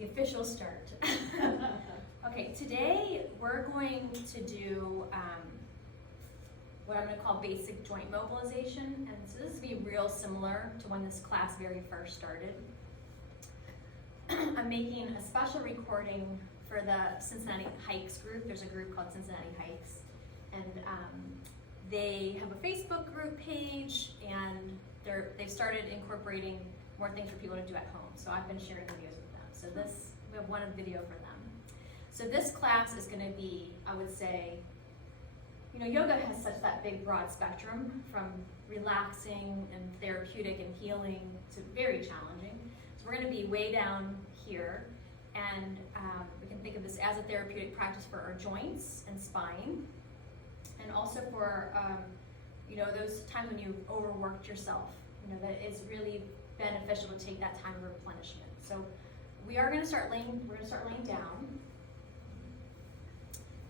the official start. Okay, today we're going to do what I'm going to call basic joint mobilization, and so this will be real similar to when this class very first started. I'm making a special recording for the Cincinnati Hikes group. There's a group called Cincinnati Hikes, and they have a Facebook group page, and they've started incorporating more things for people to do at home. So I've been sharing videos with them. So we have one video for them. So this class is going to be, I would say, yoga has such that big broad spectrum from relaxing and therapeutic and healing to very challenging. So we're going to be way down here, and we can think of this as a therapeutic practice for our joints and spine, and also for those times when you've overworked yourself. That it's really beneficial to take that time of replenishment. So we're going to start laying down,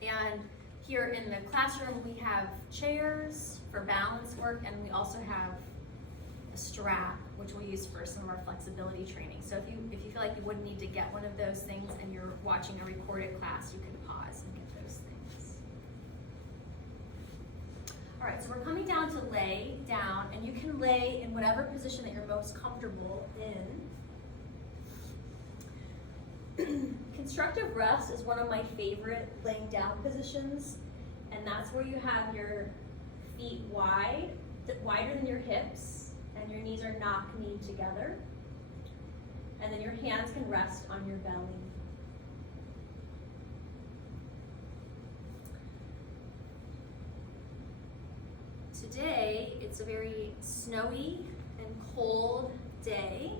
and here in the classroom we have chairs for balance work, and we also have a strap which we'll use for some of our flexibility training. So if you feel like you wouldn't need to get one of those things and you're watching a recorded class, you can pause and get those things. All right, so we're coming down to lay down, and you can lay in whatever position that you're most comfortable in. Constructive rest is one of my favorite laying down positions, and that's where you have your feet wider than your hips, and your knees are knock-kneed together, and then your hands can rest on your belly. Today, it's a very snowy and cold day.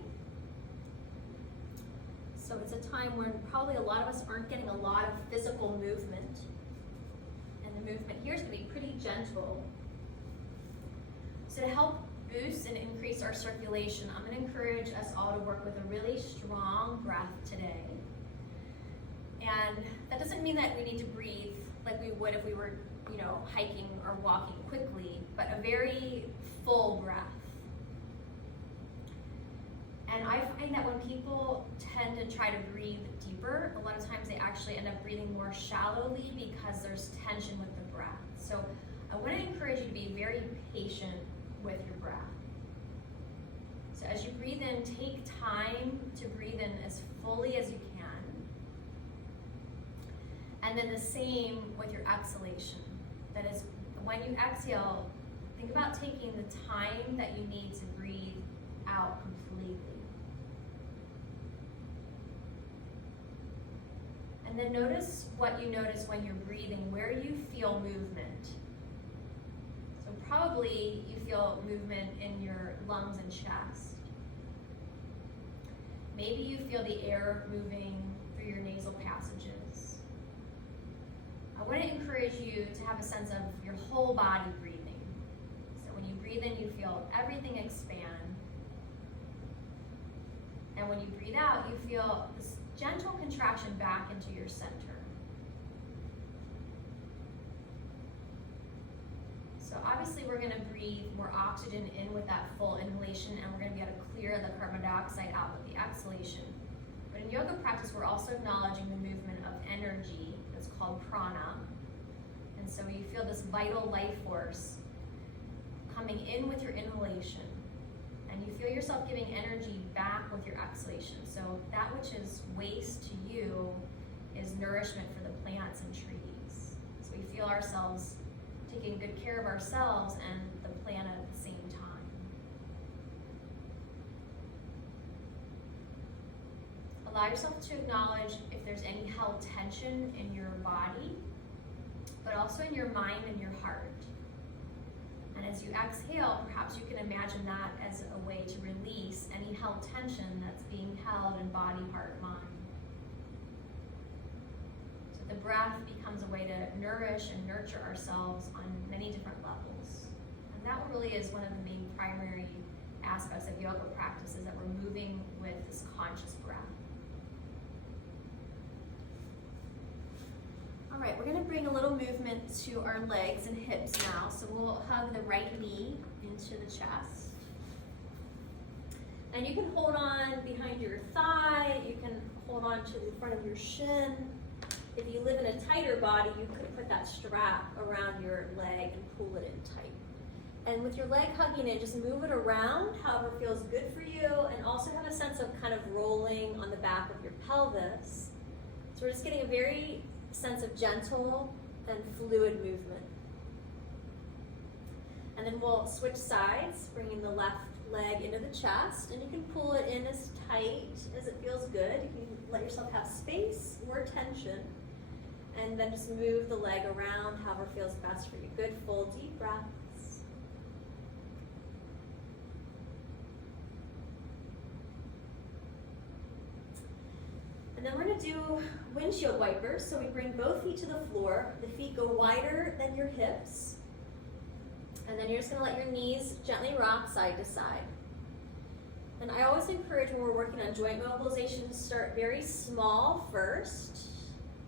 So it's a time when probably a lot of us aren't getting a lot of physical movement. And the movement here is going to be pretty gentle. So to help boost and increase our circulation, I'm going to encourage us all to work with a really strong breath today. And that doesn't mean that we need to breathe like we would if we were, hiking or walking quickly, but a very full breath. And I find that when people tend to try to breathe deeper, a lot of times they actually end up breathing more shallowly because there's tension with the breath. So I want to encourage you to be very patient with your breath. So as you breathe in, take time to breathe in as fully as you can. And then the same with your exhalation. That is, when you exhale, think about taking the time that you need to breathe out completely. And then notice what you notice when you're breathing, where you feel movement. So probably you feel movement in your lungs and chest. Maybe you feel the air moving through your nasal passages. I want to encourage you to have a sense of your whole body breathing. So when you breathe in, you feel everything expand. And when you breathe out, you feel this gentle contraction back into your center. So obviously we're going to breathe more oxygen in with that full inhalation, and we're going to be able to clear the carbon dioxide out with the exhalation. But in yoga practice, we're also acknowledging the movement of energy that's called prana. And so you feel this vital life force coming in with your inhalation. And you feel yourself giving energy back with your exhalation. So that which is waste to you is nourishment for the plants and trees. So we feel ourselves taking good care of ourselves and the planet at the same time. Allow yourself to acknowledge if there's any held tension in your body, but also in your mind and your heart. And as you exhale, perhaps you can imagine that as a way to release any held tension that's being held in body, heart, mind. So the breath becomes a way to nourish and nurture ourselves on many different levels. And that really is one of the main primary aspects of yoga practice, is that we're moving with this conscious breath. All right, we're going to bring a little movement to our legs and hips now. So we'll hug the right knee into the chest. And you can hold on behind your thigh, you can hold onto the front of your shin. If you live in a tighter body, you could put that strap around your leg and pull it in tight. And with your leg hugging in, just move it around, however feels good for you, and also have a sense of kind of rolling on the back of your pelvis. So we're just getting a very sense of gentle and fluid movement. And then we'll switch sides, bringing the left leg into the chest, and you can pull it in as tight as it feels good. You can let yourself have space or tension, and then just move the leg around however feels best for you. Good full deep breaths. And then we're going to do windshield wipers. So we bring both feet to the floor. The feet go wider than your hips. And then you're just going to let your knees gently rock side to side. And I always encourage when we're working on joint mobilization to start very small first.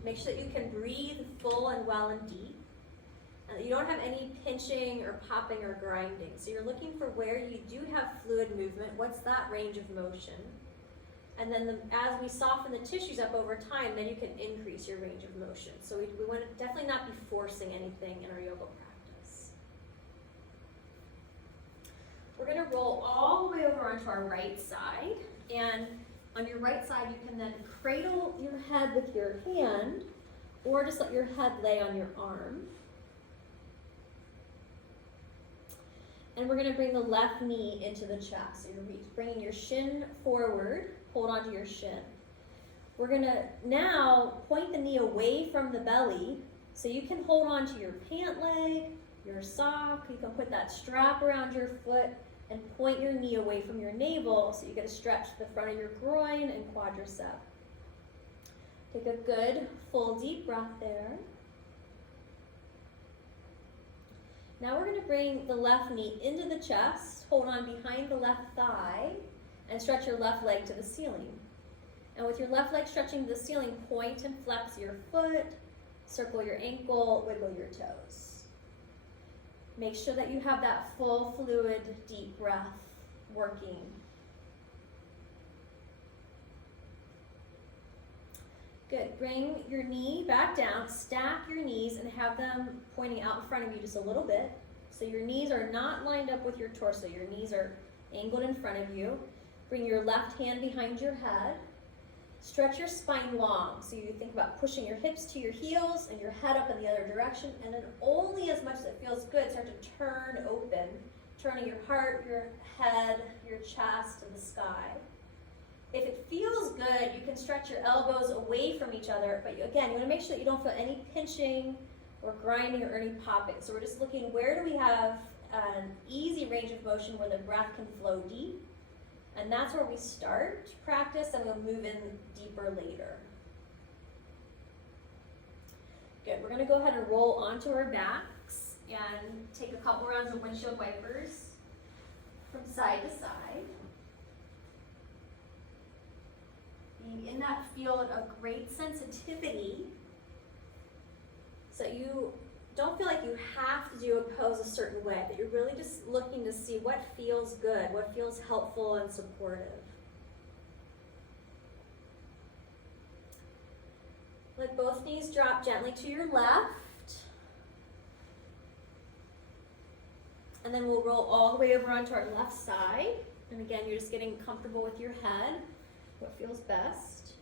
Make sure that you can breathe full and well and deep. And that you don't have any pinching or popping or grinding. So you're looking for where you do have fluid movement. What's that range of motion? And then as we soften the tissues up over time, then you can increase your range of motion. So we want to definitely not be forcing anything in our yoga practice. We're going to roll all the way over onto our right side. And on your right side, you can then cradle your head with your hand, or just let your head lay on your arm. And we're going to bring the left knee into the chest. So you're bringing your shin forward, hold onto your shin. We're going to now point the knee away from the belly, so you can hold onto your pant leg, your sock. You can put that strap around your foot and point your knee away from your navel, so you get to stretch the front of your groin and quadricep. Take a good full deep breath there. Now we're going to bring the left knee into the chest, hold on behind the left thigh, and stretch your left leg to the ceiling. And with your left leg stretching to the ceiling, point and flex your foot, circle your ankle, wiggle your toes. Make sure that you have that full fluid deep breath working. Good. Bring your knee back down, stack your knees, and have them pointing out in front of you just a little bit. So your knees are not lined up with your torso. Your knees are angled in front of you. Bring your left hand behind your head. Stretch your spine long. So you think about pushing your hips to your heels and your head up in the other direction. And then only as much as it feels good, start to turn open, turning your heart, your head, your chest to the sky. If it feels good, you can stretch your elbows away from each other, but again, you want to make sure that you don't feel any pinching or grinding or any popping. So we're just looking, where do we have an easy range of motion where the breath can flow deep? And that's where we start practice, and we'll move in deeper later. Good, we're going to go ahead and roll onto our backs and take a couple rounds of windshield wipers from side to side. Being in that field of great sensitivity, so you don't feel like you have to do a pose a certain way, but you're really just looking to see what feels good, what feels helpful and supportive. Let both knees drop gently to your left. And then we'll roll all the way over onto our left side. And again, you're just getting comfortable with your head, what feels best.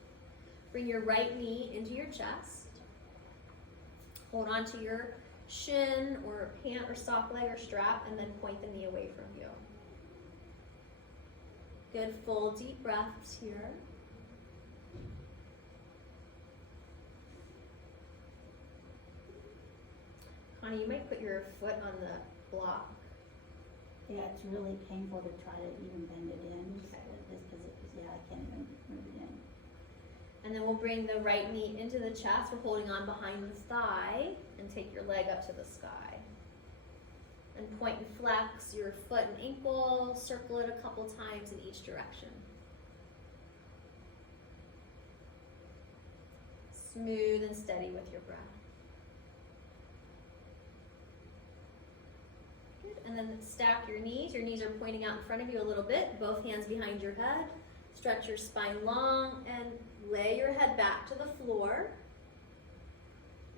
Bring your right knee into your chest. Hold on to your shin or pant or sock leg or strap, and then point the knee away from you. Good full deep breaths here. Connie, you might put your foot on the block. Yeah, it's really painful to try to even bend it in. Okay. Just because I can't even move it in. And then we'll bring the right knee into the chest. We're holding on behind the thigh, and take your leg up to the sky. And point and flex your foot and ankle. Circle it a couple times in each direction. Smooth and steady with your breath. Good. And then stack your knees. Your knees are pointing out in front of you a little bit. Both hands behind your head. Stretch your spine long and lay your head back to the floor.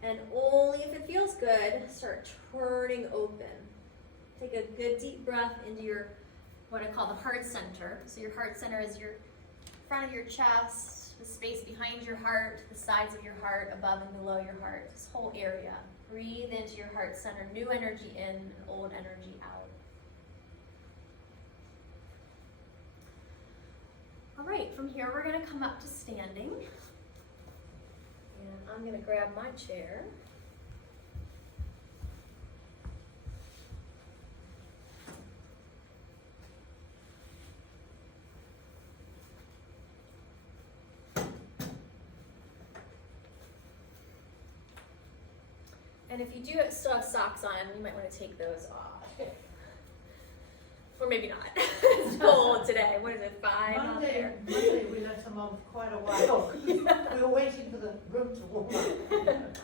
And only if it feels good, start turning open. Take a good deep breath into your, what I call the heart center. So your heart center is your front of your chest, the space behind your heart, the sides of your heart, above and below your heart, this whole area. Breathe into your heart center, new energy in and old energy out. All right, from here we're gonna come up to standing. And I'm gonna grab my chair. And if you do still have socks on, you might want to take those off. Or maybe not. It's cold today. What is it, 5 out there? Monday we left them on for quite a while. We were waiting for the room to warm up.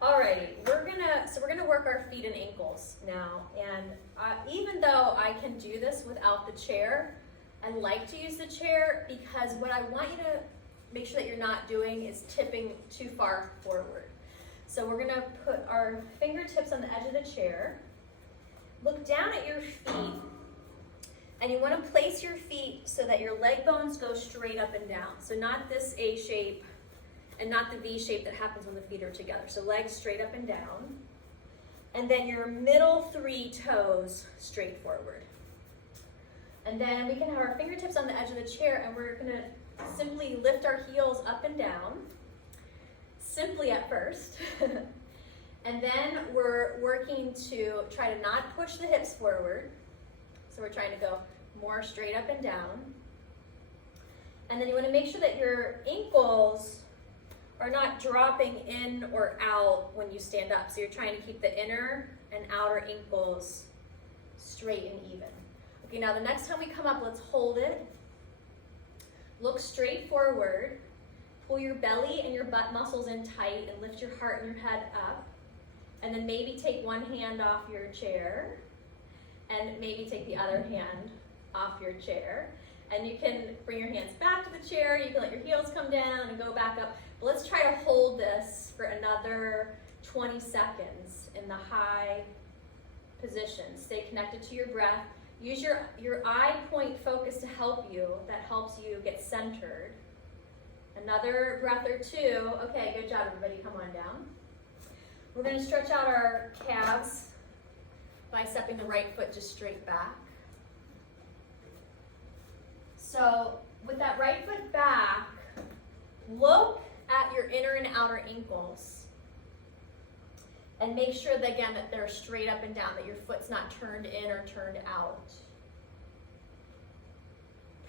Alrighty, we're gonna work our feet and ankles now. And even though I can do this without the chair, I like to use the chair because what I want you to make sure that you're not doing is tipping too far forward. So we're gonna put our fingertips on the edge of the chair. Look down at your feet, and you wanna place your feet so that your leg bones go straight up and down. So not this A shape and not the V shape that happens when the feet are together. So legs straight up and down. And then your middle 3 toes straight forward. And then we can have our fingertips on the edge of the chair, and we're gonna simply lift our heels up and down. Simply at first. And then we're working to try to not push the hips forward. So we're trying to go more straight up and down. And then you want to make sure that your ankles are not dropping in or out when you stand up. So you're trying to keep the inner and outer ankles straight and even. Okay, now the next time we come up, let's hold it. Look straight forward. Pull your belly and your butt muscles in tight and lift your heart and your head up. And then maybe take one hand off your chair and maybe take the other hand off your chair. And you can bring your hands back to the chair. You can let your heels come down and go back up. But let's try to hold this for another 20 seconds in the high position. Stay connected to your breath. Use your eye point focus to help you. That helps you get centered. Another breath or 2. Okay, good job, everybody. Come on down. We're going to stretch out our calves by stepping the right foot just straight back. So with that right foot back, look at your inner and outer ankles. And make sure that, again, that they're straight up and down, that your foot's not turned in or turned out.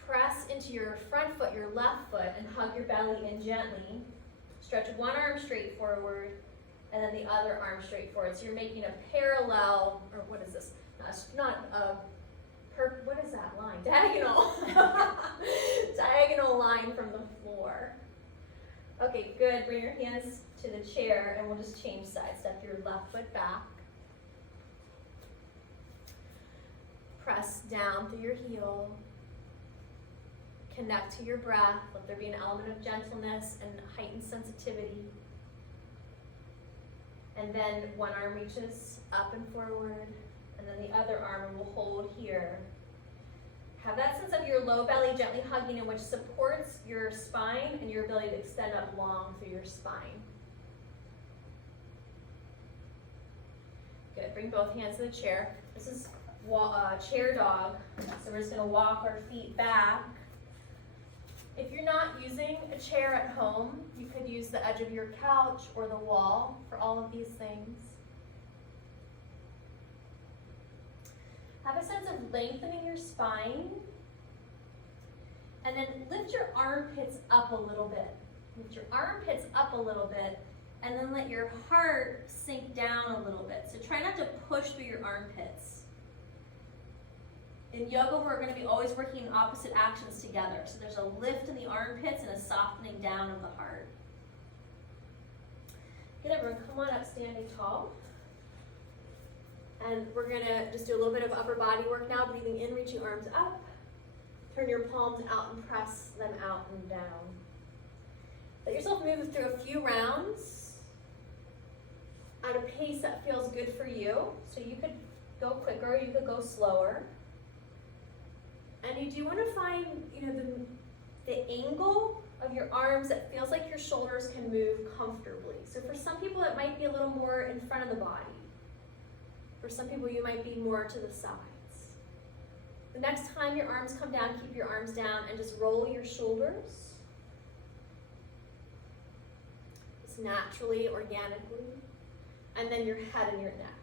Press into your front foot, your left foot, and hug your belly in gently. Stretch one arm straight forward, and then the other arm straight forward. So you're making a parallel, or what is this? What is that line? Diagonal. Diagonal line from the floor. Okay, good. Bring your hands to the chair, and we'll just change sides. Step your left foot back. Press down through your heel. Connect to your breath. Let there be an element of gentleness and heightened sensitivity. And then one arm reaches up and forward, and then the other arm will hold here. Have that sense of your low belly gently hugging in, which supports your spine and your ability to extend up long through your spine. Good. Bring both hands to the chair. This is chair dog. So we're just going to walk our feet back. If you're not using a chair at home, you could use the edge of your couch or the wall for all of these things. Have a sense of lengthening your spine. And then lift your armpits up a little bit. Lift your armpits up a little bit, and then let your heart sink down a little bit. So try not to push through your armpits. In yoga, we're going to be always working opposite actions together. So there's a lift in the armpits and a softening down of the heart. Good, everyone, come on up standing tall. And we're going to just do a little bit of upper body work now, breathing in, reaching arms up. Turn your palms out and press them out and down. Let yourself move through a few rounds at a pace that feels good for you. So you could go quicker, you could go slower. And you do want to find, the angle of your arms that feels like your shoulders can move comfortably. So for some people, it might be a little more in front of the body. For some people, you might be more to the sides. The next time your arms come down, keep your arms down and just roll your shoulders. Just naturally, organically. And then your head and your neck.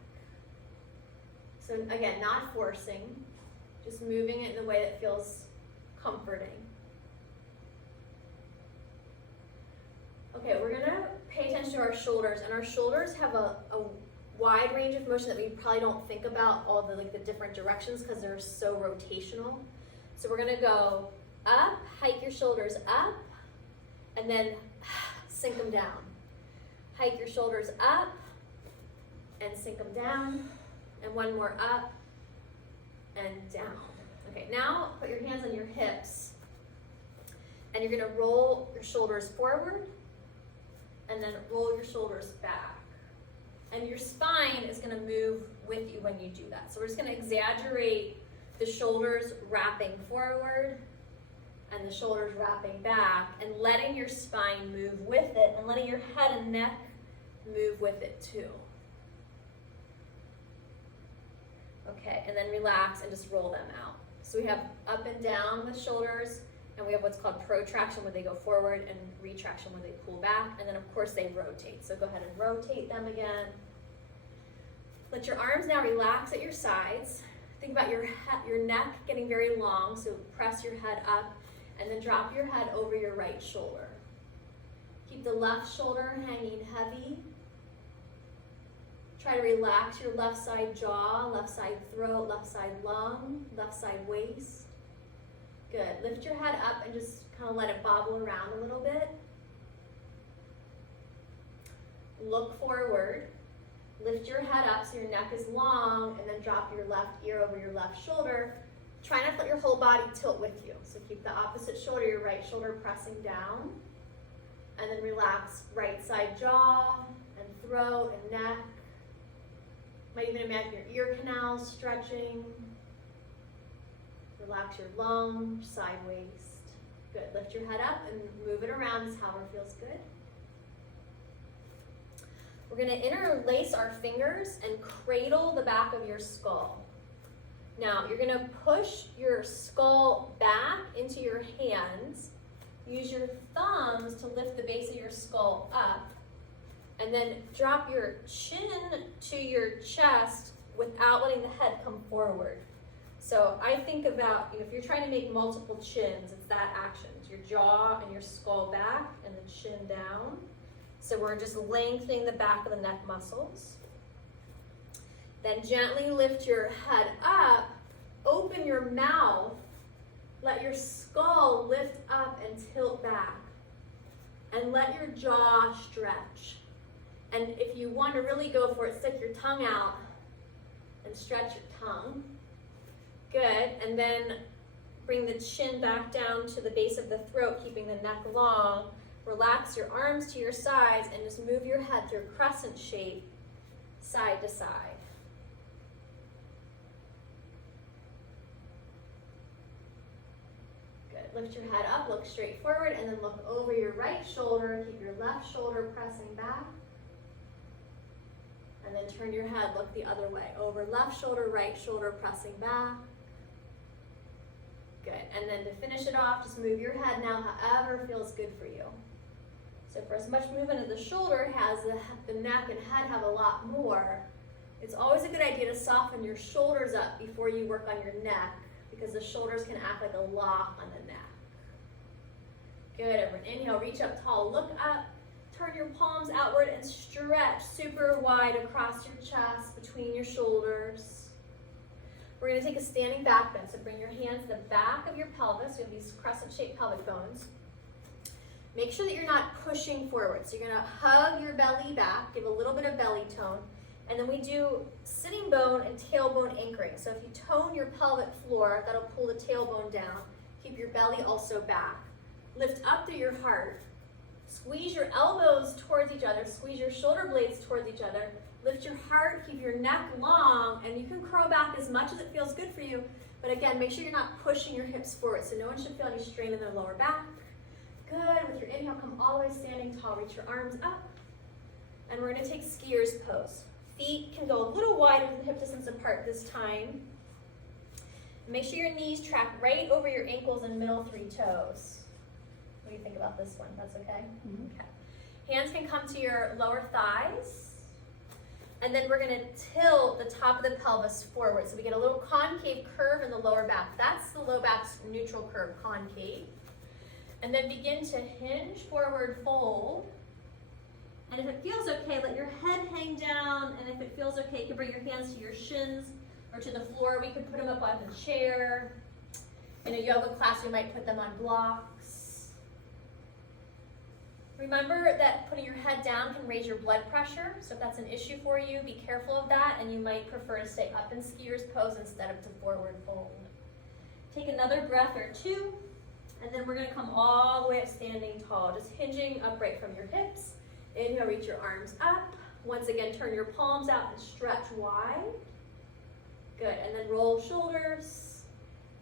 So again, not forcing, just moving it in a way that feels comforting. Okay, we're gonna pay attention to our shoulders, and our shoulders have a wide range of motion that we probably don't think about all the different directions because they're so rotational. So we're gonna go up, hike your shoulders up, and then sink them down. Hike your shoulders up, and sink them down, and one more up, and down. Okay, now put your hands on your hips, and you're gonna roll your shoulders forward, and then roll your shoulders back. And your spine is gonna move with you when you do that. So we're just gonna exaggerate the shoulders wrapping forward and the shoulders wrapping back and letting your spine move with it and letting your head and neck move with it too. Okay, and then relax and just roll them out. So we have up and down with shoulders, and we have what's called protraction where they go forward and retraction where they pull back, and then of course they rotate. So go ahead and rotate them again. Let your arms now relax at your sides. Think about your neck getting very long, so press your head up and then drop your head over your right shoulder. Keep the left shoulder hanging heavy. Try to relax your left side jaw, left side throat, left side lung, left side waist. Good. Lift your head up and just kind of let it bobble around a little bit. Look forward. Lift your head up so your neck is long, and then drop your left ear over your left shoulder. Try not to let your whole body tilt with you. So keep the opposite shoulder, your right shoulder pressing down. And then relax right side jaw and throat and neck. Might even imagine your ear canals stretching. Relax your lung, side waist. Good. Lift your head up and move it around just however feels good. We're going to interlace our fingers and cradle the back of your skull. Now, you're going to push your skull back into your hands. Use your thumbs to lift the base of your skull up. And then drop your chin to your chest without letting the head come forward. So I think about, if you're trying to make multiple chins, it's that action. It's your jaw and your skull back and the chin down. So we're just lengthening the back of the neck muscles. Then gently lift your head up, open your mouth, let your skull lift up and tilt back. And let your jaw stretch. And if you want to really go for it, stick your tongue out and stretch your tongue. Good. And then bring the chin back down to the base of the throat, keeping the neck long. Relax your arms to your sides and just move your head through a crescent shape, side to side. Good. Lift your head up, look straight forward, and then look over your right shoulder. Keep your left shoulder pressing back. And then turn your head, look the other way. Over left shoulder, right shoulder pressing back. Good. And then to finish it off, just move your head now however feels good for you. So for as much movement as the shoulder has, the neck and head have a lot more. It's always a good idea to soften your shoulders up before you work on your neck, because the shoulders can act like a lock on the neck. Good. Everyone inhale, reach up tall, look up, turn your palms outward and stretch super wide across your chest, between your shoulders. We're going to take a standing back bend. So bring your hands to the back of your pelvis. You have these crescent-shaped pelvic bones. Make sure that you're not pushing forward. So you're going to hug your belly back, give a little bit of belly tone. And then we do sitting bone and tailbone anchoring. So if you tone your pelvic floor, that'll pull the tailbone down. Keep your belly also back. Lift up through your heart. Squeeze your elbows towards each other, squeeze your shoulder blades towards each other, lift your heart, keep your neck long, and you can curl back as much as it feels good for you, but again, make sure you're not pushing your hips forward, so no one should feel any strain in their lower back. Good, with your inhale, come all the way standing tall, reach your arms up, and we're gonna take skier's pose. Feet can go a little wider than hip distance apart this time. Make sure your knees track right over your ankles and middle 3 toes. What do you think about this one? That's okay? Mhm. Okay. Hands can come to your lower thighs. And then we're gonna tilt the top of the pelvis forward. So we get a little concave curve in the lower back. That's the low back's neutral curve, concave. And then begin to hinge forward, fold. And if it feels okay, let your head hang down. And if it feels okay, you can bring your hands to your shins or to the floor. We could put them up on the chair. In a yoga class, we might put them on blocks. Remember that putting your head down can raise your blood pressure. So if that's an issue for you, be careful of that. And you might prefer to stay up in skier's pose instead of to forward fold. Take another breath or 2. And then we're gonna come all the way up standing tall, just hinging upright from your hips. Inhale, reach your arms up. Once again, turn your palms out and stretch wide. Good, and then roll shoulders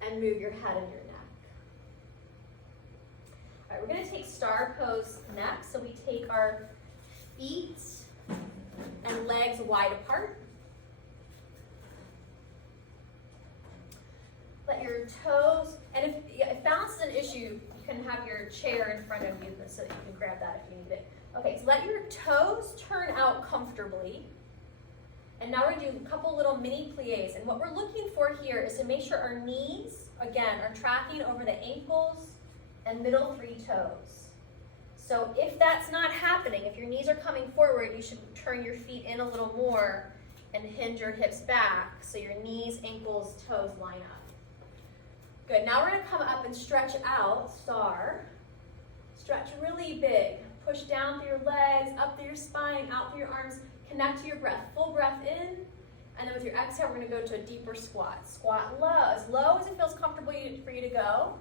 and move your head and your neck. All right, we're gonna take star pose next. So we take our feet and legs wide apart. Let your toes, and if balance is an issue, you can have your chair in front of you so that you can grab that if you need it. Okay, so let your toes turn out comfortably. And now we're gonna do a couple little mini plies. And what we're looking for here is to make sure our knees, again, are tracking over the ankles and middle 3 toes. So if that's not happening, if your knees are coming forward, you should turn your feet in a little more and hinge your hips back so your knees, ankles, toes line up. Good, now we're gonna come up and stretch out, star. Stretch really big. Push down through your legs, up through your spine, out through your arms. Connect to your breath. Full breath in. And then with your exhale, we're gonna go to a deeper squat. Squat low as it feels comfortable for you to go.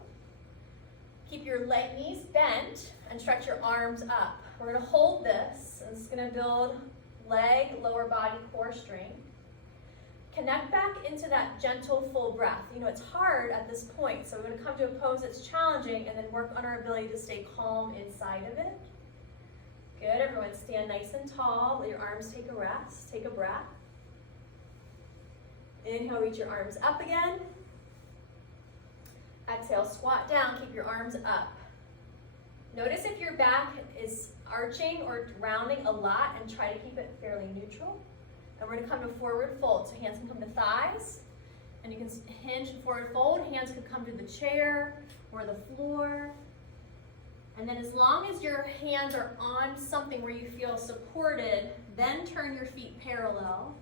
Keep your knees bent and stretch your arms up. We're gonna hold this, and it's gonna build leg, lower body, core strength. Connect back into that gentle full breath. You know, it's hard at this point, so we're gonna come to a pose that's challenging and then work on our ability to stay calm inside of it. Good, everyone stand nice and tall. Let your arms take a rest, take a breath. Inhale, reach your arms up again. Exhale, squat down, keep your arms up. Notice if your back is arching or rounding a lot and try to keep it fairly neutral. And we're gonna come to forward fold. So hands can come to thighs, and you can hinge and forward fold. Hands can come to the chair or the floor. And then as long as your hands are on something where you feel supported, then turn your feet parallel.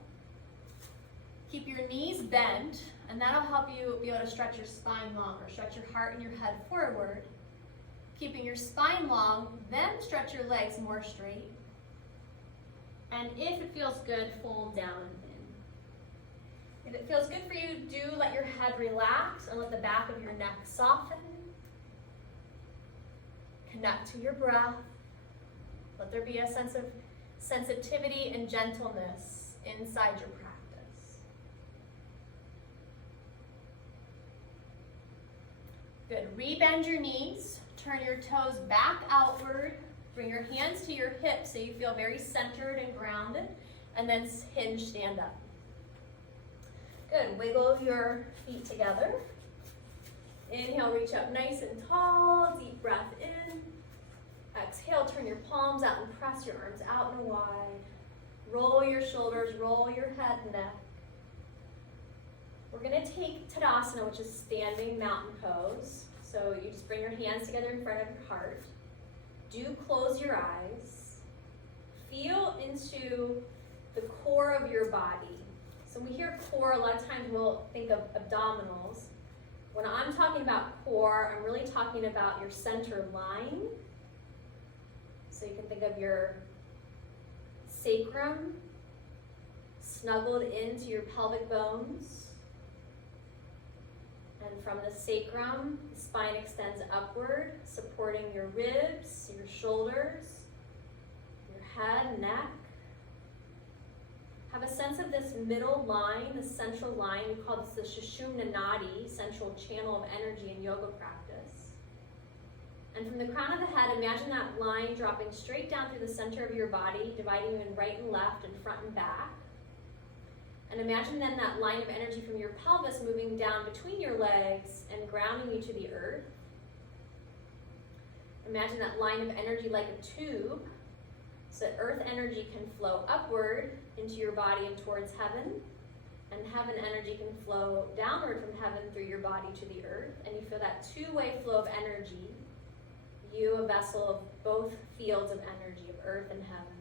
Keep your knees bent, and that'll help you be able to stretch your spine longer. Stretch your heart and your head forward. Keeping your spine long, then stretch your legs more straight. And if it feels good, fold down and in. If it feels good for you, do let your head relax and let the back of your neck soften. Connect to your breath. Let there be a sense of sensitivity and gentleness inside your practice. Good. Rebend your knees. Turn your toes back outward. Bring your hands to your hips so you feel very centered and grounded. And then hinge, stand up. Good. Wiggle your feet together. Inhale, reach up nice and tall. Deep breath in. Exhale, turn your palms out and press your arms out and wide. Roll your shoulders, roll your head and neck. We're gonna take Tadasana, which is standing mountain pose. So you just bring your hands together in front of your heart. Do close your eyes. Feel into the core of your body. So when we hear core, a lot of times we'll think of abdominals. When I'm talking about core, I'm really talking about your center line. So you can think of your sacrum snuggled into your pelvic bones. And from the sacrum, the spine extends upward, supporting your ribs, your shoulders, your head, neck. Have a sense of this middle line, the central line. We call this the Sushumna Nadi, central channel of energy in yoga practice. And from the crown of the head, imagine that line dropping straight down through the center of your body, dividing you in right and left and front and back. And imagine then that line of energy from your pelvis moving down between your legs and grounding you to the earth. Imagine that line of energy like a tube, so that earth energy can flow upward into your body and towards heaven, and heaven energy can flow downward from heaven through your body to the earth, and you feel that two-way flow of energy, you a vessel of both fields of energy, of earth and heaven.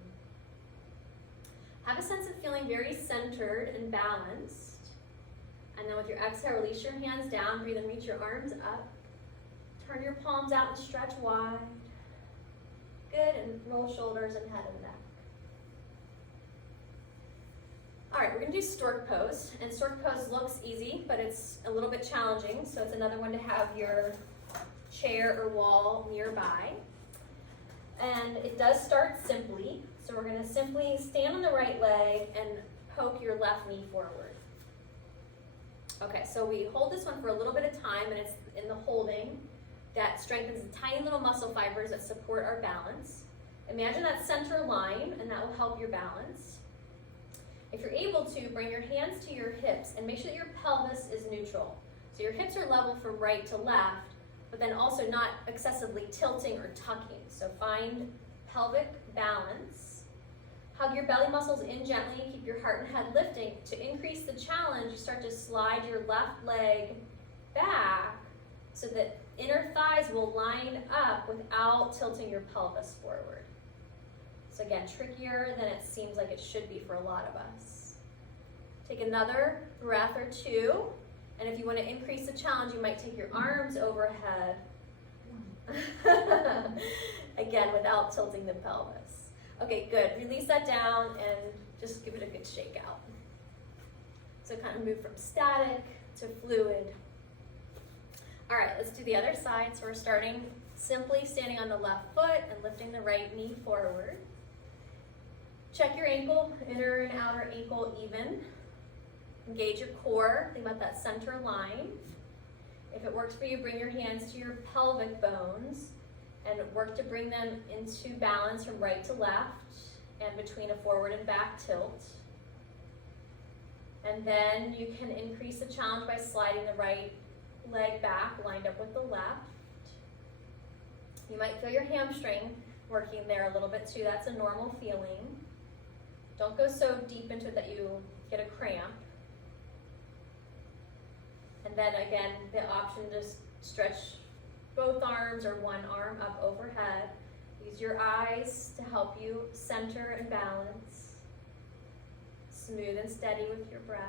Have a sense of feeling very centered and balanced, and then with your exhale, release your hands down, breathe and reach your arms up, turn your palms out and stretch wide. Good, and roll shoulders and head and neck. All right, we're gonna do stork pose, and stork pose looks easy, but it's a little bit challenging, so it's another one to have your chair or wall nearby. And it does start simply, so we're gonna simply stand on the right leg and poke your left knee forward. Okay, so we hold this one for a little bit of time, and it's in the holding that strengthens the tiny little muscle fibers that support our balance. Imagine that center line, and that will help your balance. If you're able to, bring your hands to your hips and make sure that your pelvis is neutral. So your hips are level from right to left, but then also not excessively tilting or tucking. So find pelvic balance. Hug your belly muscles in gently, keep your heart and head lifting. To increase the challenge, you start to slide your left leg back so that inner thighs will line up without tilting your pelvis forward. So again, trickier than it seems like it should be for a lot of us. Take another breath or two, and if you want to increase the challenge, you might take your arms overhead. Again, without tilting the pelvis. Okay, good. Release that down and just give it a good shake out. So kind of move from static to fluid. All right, let's do the other side. So we're starting simply standing on the left foot and lifting the right knee forward. Check your ankle, inner and outer ankle even. Engage your core, think about that center line. If it works for you, bring your hands to your pelvic bones and work to bring them into balance from right to left and between a forward and back tilt. And then you can increase the challenge by sliding the right leg back, lined up with the left. You might feel your hamstring working there a little bit too. That's a normal feeling. Don't go so deep into it that you get a cramp. And then again, the option to stretch both arms or one arm up overhead. Use your eyes to help you center and balance. Smooth and steady with your breath.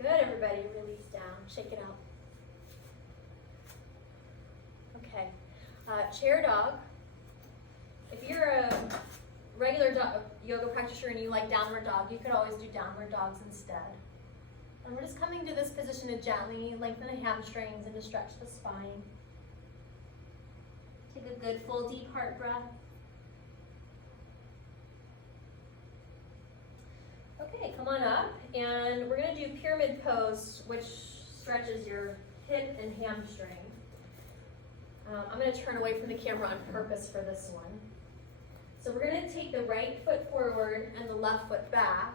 Good, everybody, release down, shake it out. Okay, chair dog. If you're a regular yoga practitioner and you like downward dog, you could always do downward dogs instead. And we're just coming to this position to gently lengthen the hamstrings and to stretch the spine. Take a good full deep heart breath. Okay, come on up, and we're going to do pyramid pose, which stretches your hip and hamstring. I'm going to turn away from the camera on purpose for this one. So we're going to take the right foot forward and the left foot back,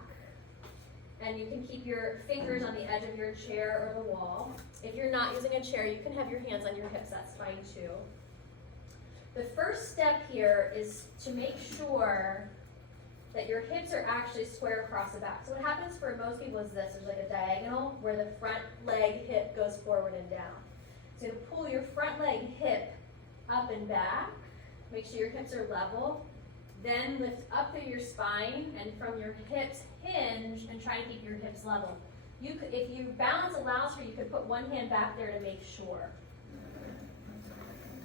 and you can keep your fingers on the edge of your chair or the wall. If you're not using a chair, you can have your hands on your hips, that's fine too. The first step here is to make sure that your hips are actually square across the back. So what happens for most people is this. There's like a diagonal where the front leg hip goes forward and down. So pull your front leg hip up and back. Make sure your hips are level. Then lift up through your spine, and from your hips hinge and try to keep your hips level. You could, if your balance allows for, you could put one hand back there to make sure.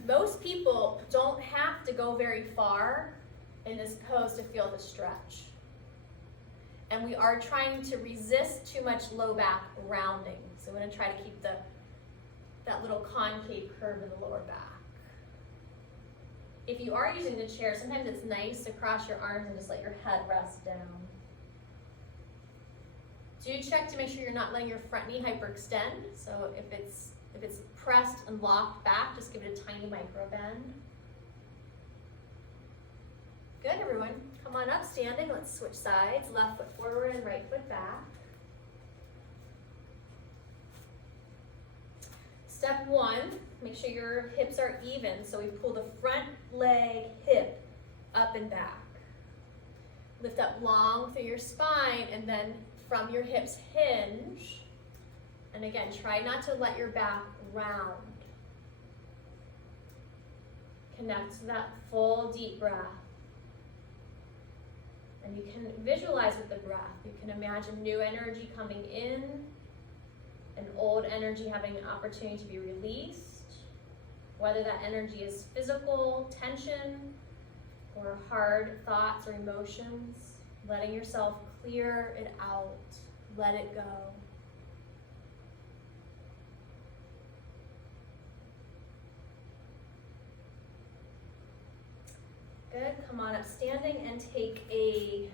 Most people don't have to go very far in this pose to feel the stretch. And we are trying to resist too much low back rounding. So we're gonna try to keep that little concave curve in the lower back. If you are using the chair, sometimes it's nice to cross your arms and just let your head rest down. Do check to make sure you're not letting your front knee hyperextend. So if it's pressed and locked back, just give it a tiny micro bend. Good, everyone. Come on up, standing. Let's switch sides. Left foot forward and right foot back. Step one, make sure your hips are even. So we pull the front leg, hip, up and back. Lift up long through your spine, and then from your hips hinge. And again, try not to let your back round. Connect to that full deep breath. And you can visualize with the breath. You can imagine new energy coming in and old energy having an opportunity to be released. Whether that energy is physical tension or hard thoughts or emotions, letting yourself clear it out, let it go. Good, come on up standing and take a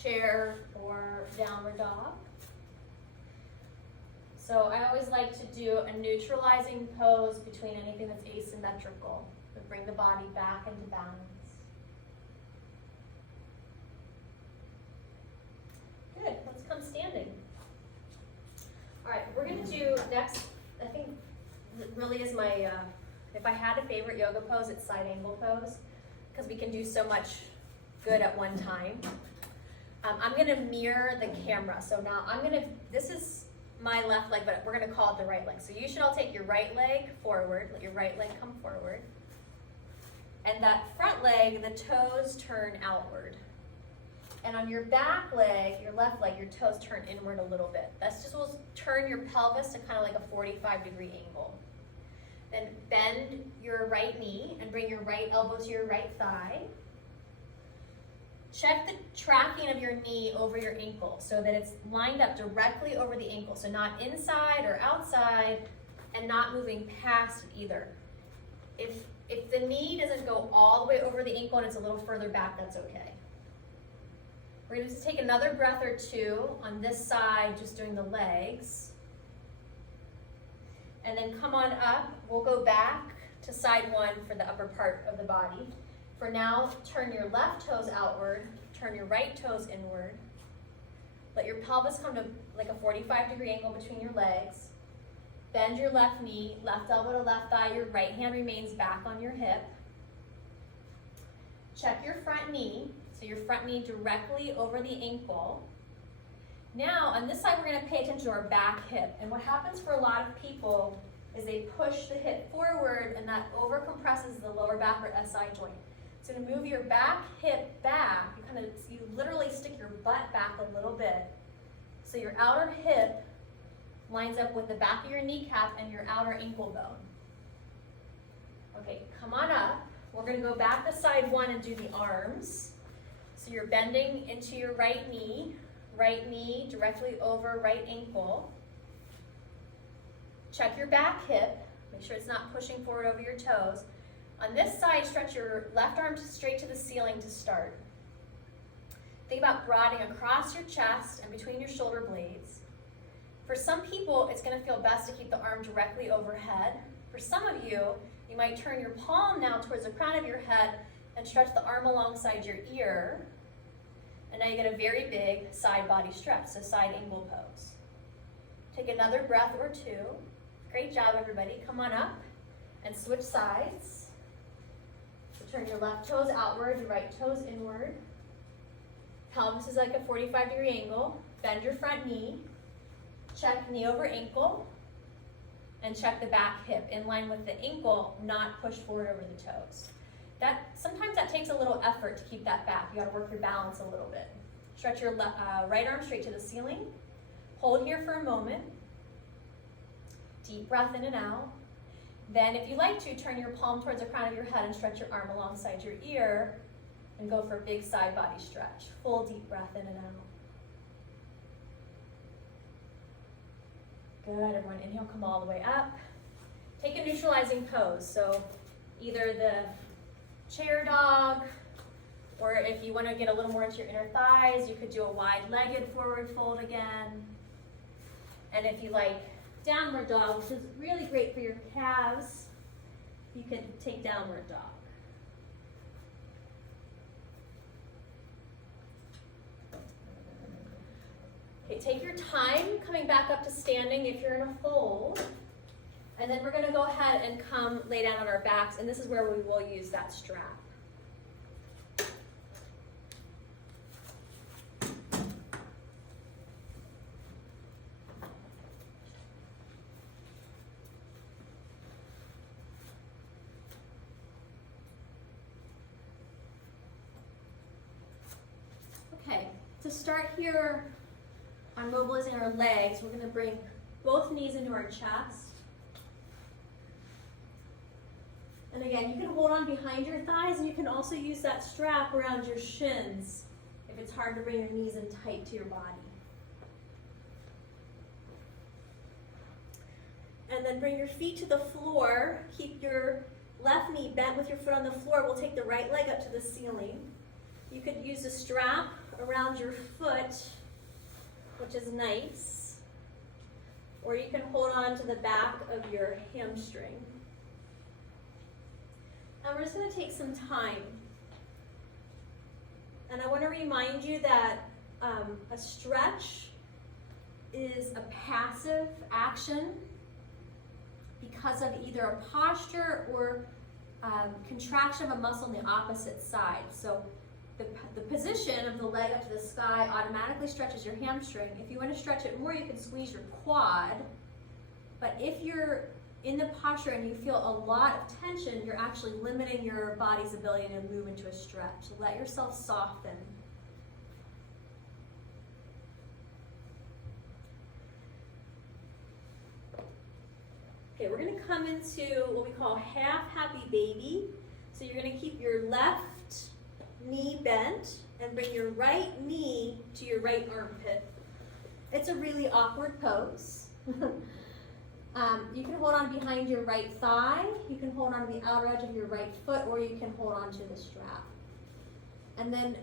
chair or downward dog. So I always like to do a neutralizing pose between anything that's asymmetrical, but bring the body back into balance. Good, let's come standing. All right, we're gonna do next, I think it really is my, if I had a favorite yoga pose, it's side angle pose, because we can do so much good at one time. I'm gonna mirror the camera. So now this is my left leg, but we're gonna call it the right leg. So you should all take your right leg forward, let your right leg come forward. And that front leg, the toes turn outward. And on your back leg, your left leg, your toes turn inward a little bit. That's just will turn your pelvis to kind of like a 45-degree angle. Then bend your right knee and bring your right elbow to your right thigh. Check the tracking of your knee over your ankle so that it's lined up directly over the ankle. So not inside or outside and not moving past it either. If the knee doesn't go all the way over the ankle and it's a little further back, that's okay. We're going to just take another breath or two on this side, just doing the legs. And then come on up. We'll go back to side one for the upper part of the body. For now, turn your left toes outward, turn your right toes inward. Let your pelvis come to like a 45-degree angle between your legs. Bend your left knee, left elbow to left thigh. Your right hand remains back on your hip. Check your front knee. So your front knee directly over the ankle. Now, on this side, we're going to pay attention to our back hip. And what happens for a lot of people is they push the hip forward, and that over-compresses the lower back or SI joint. So to move your back hip back, you literally stick your butt back a little bit. So your outer hip lines up with the back of your kneecap and your outer ankle bone. Okay, come on up. We're going to go back to side one and do the arms. So you're bending into your right knee directly over right ankle. Check your back hip, make sure it's not pushing forward over your toes. On this side, stretch your left arm straight to the ceiling to start. Think about broadening across your chest and between your shoulder blades. For some people, it's going to feel best to keep the arm directly overhead. For some of you, you might turn your palm now towards the crown of your head and stretch the arm alongside your ear. And now you get a very big side body stretch, so side angle pose. Take another breath or two. Great job, everybody. Come on up and switch sides. So turn your left toes outward, your right toes inward. Pelvis is like a 45-degree angle. Bend your front knee. Check knee over ankle. And check the back hip in line with the ankle, not push forward over the toes. Sometimes that takes a little effort to keep that back. You gotta work your balance a little bit. Stretch your right arm straight to the ceiling. Hold here for a moment. Deep breath in and out. Then if you like to, turn your palm towards the crown of your head and stretch your arm alongside your ear and go for a big side body stretch. Full deep breath in and out. Good, everyone, inhale, come all the way up. Take a neutralizing pose, so either the chair dog, or if you want to get a little more into your inner thighs, you could do a wide-legged forward fold again. And if you like downward dog, which is really great for your calves, you could take downward dog. Okay, take your time coming back up to standing if you're in a fold. And then we're going to go ahead and come lay down on our backs, and this is where we will use that strap. Okay, to start here on mobilizing our legs, we're going to bring both knees into our chest. And again, you can hold on behind your thighs, and you can also use that strap around your shins if it's hard to bring your knees in tight to your body. And then bring your feet to the floor. Keep your left knee bent with your foot on the floor. We'll take the right leg up to the ceiling. You could use a strap around your foot, which is nice. Or you can hold on to the back of your hamstring. And we're just going to take some time. And I want to remind you that a stretch is a passive action because of either a posture or contraction of a muscle on the opposite side. So the position of the leg up to the sky automatically stretches your hamstring. If you want to stretch it more, you can squeeze your quad. But if you're in the posture and you feel a lot of tension, you're actually limiting your body's ability to move into a stretch. So let yourself soften. Okay, we're going to come into what we call half happy baby. So you're going to keep your left knee bent and bring your right knee to your right armpit. It's a really awkward pose. You can hold on behind your right thigh, you can hold on to the outer edge of your right foot, or you can hold on to the strap. And then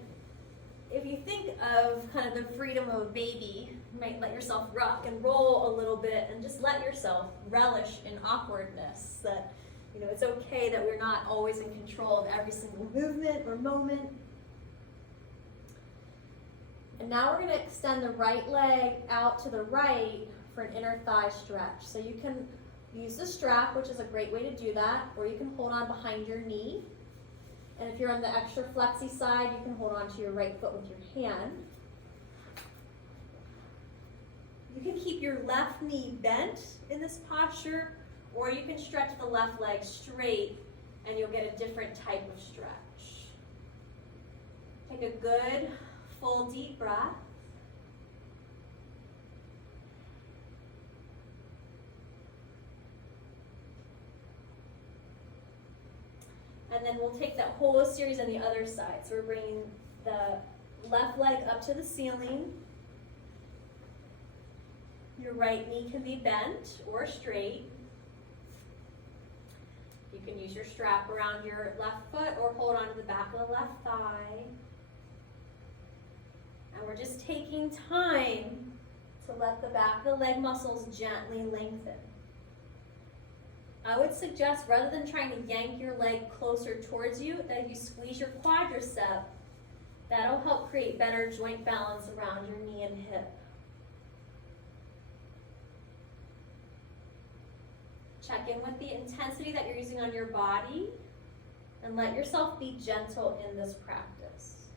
if you think of kind of the freedom of a baby, you might let yourself rock and roll a little bit and just let yourself relish in awkwardness, that it's okay that we're not always in control of every single movement or moment. And now we're going to extend the right leg out to the right for an inner thigh stretch. So you can use the strap, which is a great way to do that, or you can hold on behind your knee. And if you're on the extra flexy side, you can hold on to your right foot with your hand. You can keep your left knee bent in this posture, or you can stretch the left leg straight and you'll get a different type of stretch. Take a good, full, deep breath. And then we'll take that whole series on the other side. So we're bringing the left leg up to the ceiling. Your right knee can be bent or straight. You can use your strap around your left foot or hold on to the back of the left thigh. And we're just taking time to let the back of the leg muscles gently lengthen. I would suggest, rather than trying to yank your leg closer towards you, that you squeeze your quadricep. That'll help create better joint balance around your knee and hip. Check in with the intensity that you're using on your body and let yourself be gentle in this practice.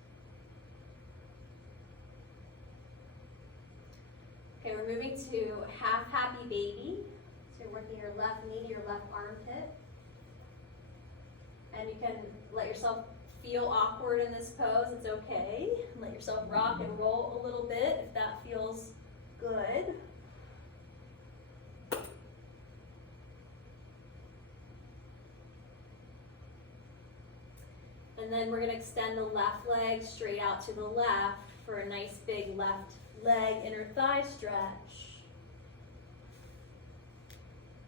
Okay, we're moving to half happy baby. So you're working your left knee to your left armpit. And you can let yourself feel awkward in this pose, it's okay. Let yourself rock and roll a little bit if that feels good. And then we're going to extend the left leg straight out to the left for a nice big left leg inner thigh stretch.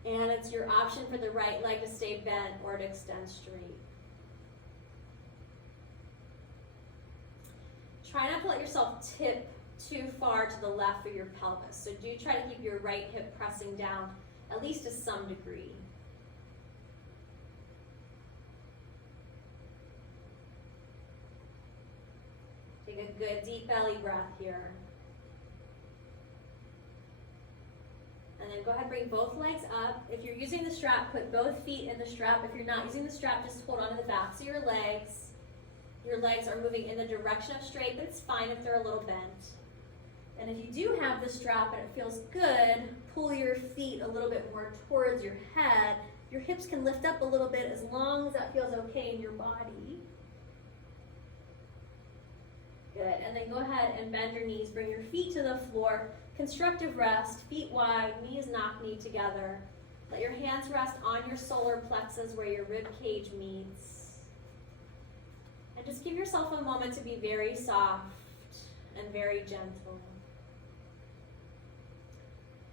And it's your option for the right leg to stay bent or to extend straight. Try not to let yourself tip too far to the left of your pelvis. So do try to keep your right hip pressing down, at least to some degree. Take a good deep belly breath here. And then go ahead and bring both legs up. If you're using the strap, put both feet in the strap. If you're not using the strap, just hold on to the backs of your legs. Your legs are moving in the direction of straight, but it's fine if they're a little bent. And if you do have the strap and it feels good, pull your feet a little bit more towards your head. Your hips can lift up a little bit as long as that feels okay in your body. Good, and then go ahead and bend your knees. Bring your feet to the floor. Constructive rest, feet wide, knees knock knee together. Let your hands rest on your solar plexus where your rib cage meets. And just give yourself a moment to be very soft and very gentle.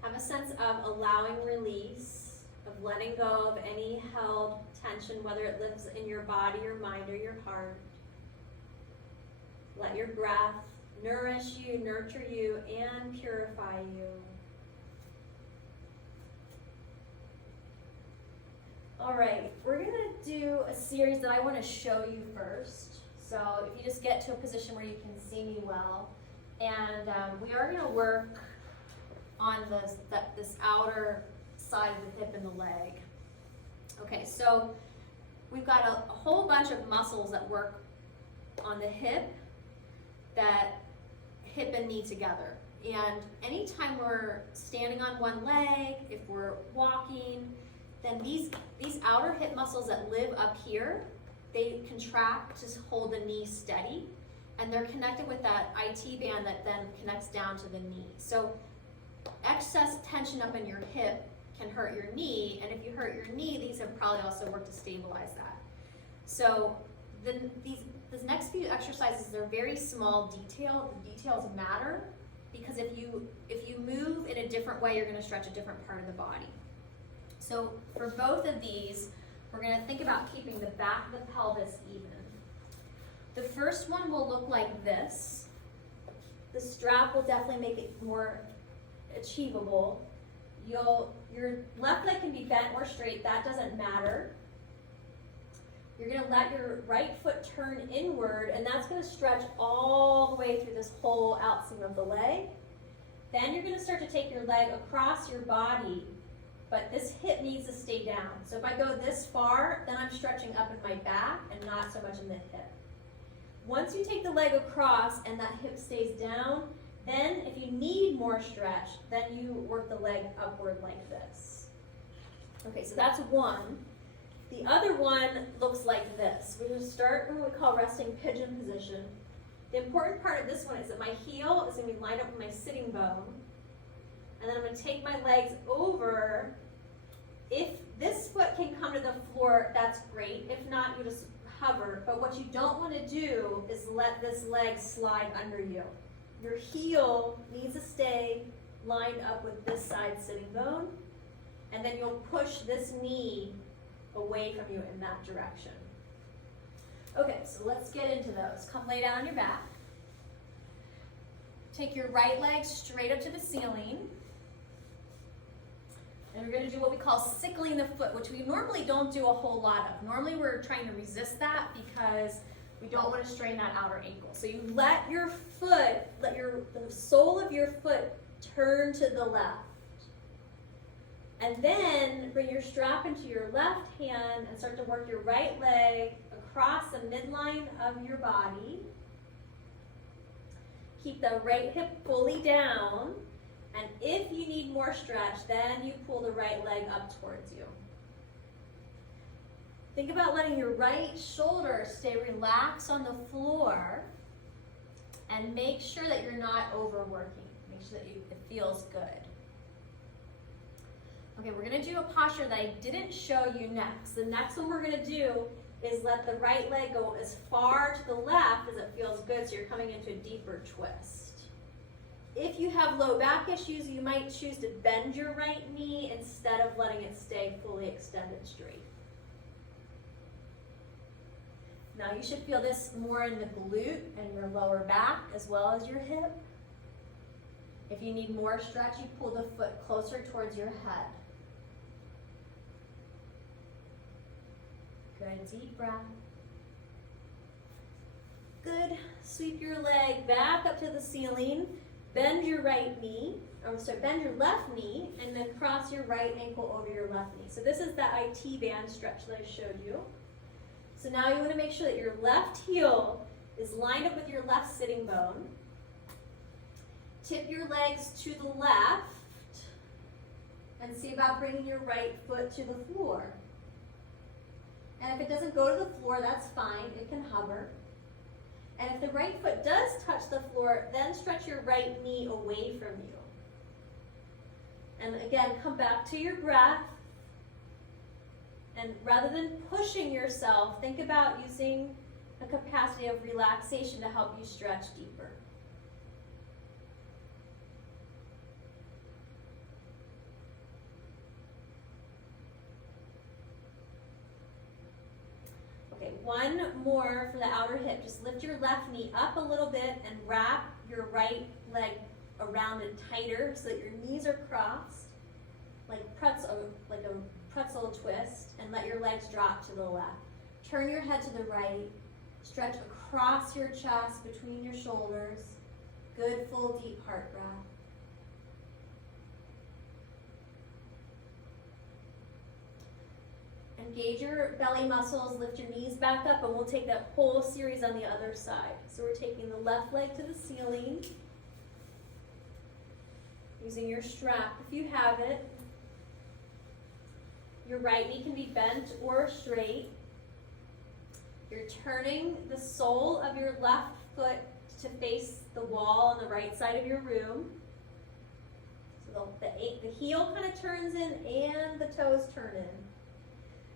Have a sense of allowing release, of letting go of any held tension, whether it lives in your body, your mind, or your heart. Let your breath nourish you, nurture you, and purify you. All right, we're gonna do a series that I want to show you first. So if you just get to a position where you can see me well, and we are gonna work on this outer side of the hip and the leg. Okay, so we've got a whole bunch of muscles that work on the hip, that hip and knee together. And anytime we're standing on one leg, if we're walking, then these outer hip muscles that live up here, they contract to hold the knee steady, and they're connected with that IT band that then connects down to the knee. So excess tension up in your hip can hurt your knee, and if you hurt your knee, these have probably also worked to stabilize that. So these next few exercises, they're very small detail. The details matter, because if you move in a different way, you're going to stretch a different part of the body. So for both of these, we're going to think about keeping the back of the pelvis even. The first one will look like this. The strap will definitely make it more achievable. Your left leg can be bent or straight, that doesn't matter. You're going to let your right foot turn inward, and that's going to stretch all the way through this whole outswing of the leg. Then you're going to start to take your leg across your body, but this hip needs to stay down. So if I go this far, then I'm stretching up in my back and not so much in the hip. Once you take the leg across and that hip stays down, then if you need more stretch, then you work the leg upward like this. Okay, so that's one. The other one looks like this. We're going to start in what we call resting pigeon position. The important part of this one is that my heel is going to be lined up with my sitting bone. And then I'm going to take my legs over. If this foot can come to the floor, that's great. If not, you just hover. But what you don't want to do is let this leg slide under you. Your heel needs to stay lined up with this side sitting bone. And then you'll push this knee away from you in that direction. Okay, so let's get into those. Come lay down on your back. Take your right leg straight up to the ceiling. And we're going to do what we call sickling the foot, which we normally don't do a whole lot of. Normally we're trying to resist that because we don't want to strain that outer ankle. So you let your foot, the sole of your foot turn to the left. And then bring your strap into your left hand and start to work your right leg across the midline of your body. Keep the right hip fully down. And if you need more stretch, then you pull the right leg up towards you. Think about letting your right shoulder stay relaxed on the floor, and make sure that you're not overworking. Make sure that it feels good. Okay, we're going to do a posture that I didn't show you next. The next one we're going to do is let the right leg go as far to the left as it feels good, so you're coming into a deeper twist. If you have low back issues, you might choose to bend your right knee instead of letting it stay fully extended straight. Now you should feel this more in the glute and your lower back as well as your hip. If you need more stretch, you pull the foot closer towards your head. Good, deep breath. Good. Sweep your leg back up to the ceiling. Bend your right knee, bend your left knee, and then cross your right ankle over your left knee. So this is that IT band stretch that I showed you. So now you want to make sure that your left heel is lined up with your left sitting bone. Tip your legs to the left, and see about bringing your right foot to the floor. And if it doesn't go to the floor, that's fine. It can hover. And if the right foot does touch the floor, then stretch your right knee away from you. And again, come back to your breath. And rather than pushing yourself, think about using a capacity of relaxation to help you stretch deeper. Okay, one more for the outer hip. Just lift your left knee up a little bit and wrap your right leg around it tighter so that your knees are crossed, like a pretzel twist, and let your legs drop to the left. Turn your head to the right. Stretch across your chest between your shoulders. Good, full, deep heart breath. Engage your belly muscles, lift your knees back up, and we'll take that whole series on the other side. So we're taking the left leg to the ceiling, using your strap if you have it. Your right knee can be bent or straight. You're turning the sole of your left foot to face the wall on the right side of your room. So the heel kind of turns in and the toes turn in.